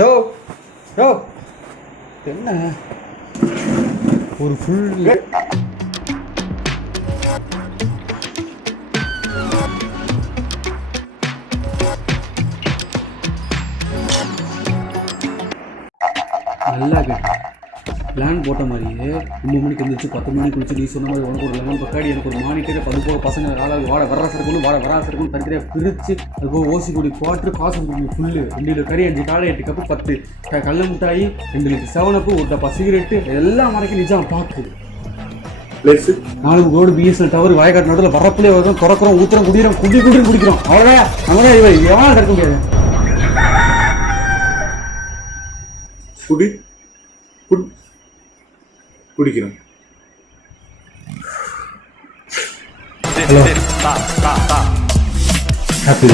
யோ யோ என்ன ஒரு ஃபுல் நல்லா கேட்டு பிளான் போட்ட மாதிரியே 9 மணிக்கு எழுந்திரிச்சு 10 மணிக்கு குளிச்சு நீ சொன்ன மாதிரி உனக்கு ஒரு லெமன் பக்காடி எனக்கு ஒரு மானிட்டர் அது போக பசங்க ஆளாக வாட வராசு இருக்கணும் வராசு இருக்கணும் தனித்தனியாக பிரித்து அது போக ஓசி கூடி குவாட்ரு பாசம் குடி ஃபுல்லு 2 கிலோ கறி 5 காலை 8 கப்பு 10 கடல மிட்டாயி 2 லிட்டர் 7 ஒரு டப்பா சிகரெட்டு எல்லாம் மறைக்க நிஜம் பார்க்குது 4 ரோடு பிஎஸ்எல் டவர் வயக்காட்டு நடுவில் வரப்புலேயே வரும் திறக்கிறோம் ஊத்துறோம் குடிக்கிறோம் அவ்வளோதான் அவ்வளோதான் இவன் எவனால தடுக்க முடியாது குடிக்கிறோம். Hello happy